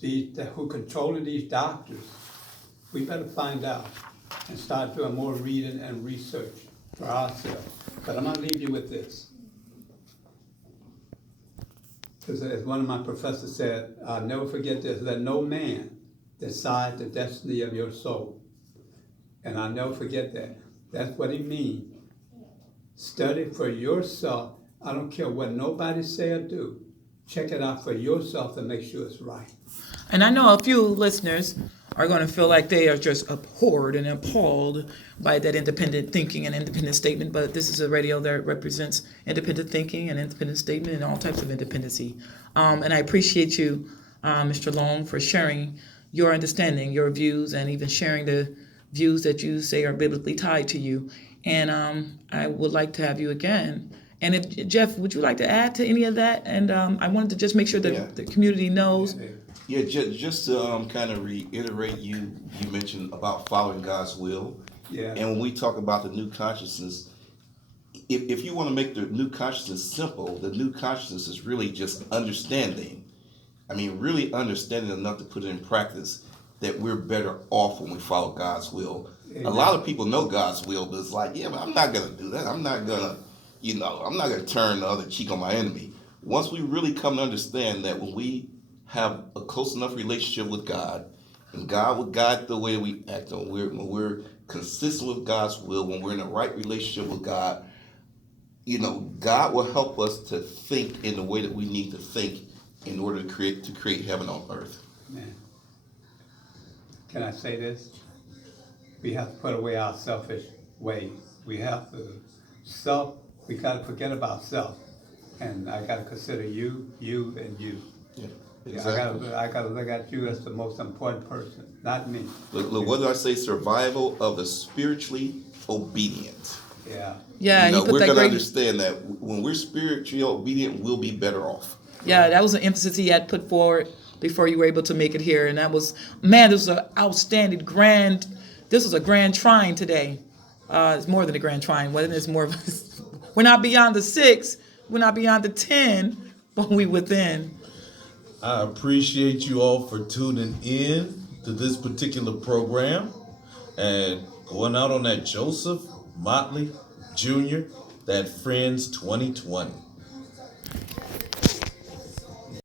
who controlling these doctors, we better find out and start doing more reading and research for ourselves. But I'm gonna leave you with this. Because as one of my professors said, I'll never forget this, let no man decide the destiny of your soul. And I'll never forget that. That's what he means. Study for yourself. I don't care what nobody say or do. Check it out for yourself to make sure it's right. And I know a few listeners are going to feel like they are just abhorred and appalled by that independent thinking and independent statement, but this is a radio that represents independent thinking and independent statement and all types of independency. And I appreciate you, Mr. Long, for sharing your understanding, your views, and even sharing the views that you say are biblically tied to you. And I would like to have you again. And if Jeff, would you like to add to any of that? And I wanted to just make sure that the community knows. Yeah, just to kind of reiterate, you mentioned about following God's will. Yeah. And when we talk about the new consciousness, if you want to make the new consciousness simple, the new consciousness is really just understanding. I mean, really understanding enough to put it in practice that we're better off when we follow God's will. Amen. A lot of people know God's will, but it's like, yeah, but I'm not going to do that. I'm not going to, I'm not going to turn the other cheek on my enemy. Once we really come to understand that when we have a close enough relationship with God, and God will guide the way we act on, when we're consistent with God's will, when we're in the right relationship with God, God will help us to think in the way that we need to think in order to create heaven on earth. Man. Can I say this? We have to put away our selfish ways. We have to we got to forget about self. And I got to consider you, and you. Yeah, exactly. I got to look at you as the most important person, not me. Look, what do I say? Survival of the spiritually obedient. Yeah. Yeah, we're going to understand that when we're spiritually obedient, we'll be better off. Yeah, that was an emphasis he had put forward before you were able to make it here. And that was, man, this was an outstanding, this was a grand trine today. It's more than a grand trine. Well, it's more of we're not beyond the 6, we're not beyond the 10, but we within. I appreciate you all for tuning in to this particular program and going out on that Joseph Motley Jr., that Friends 2020.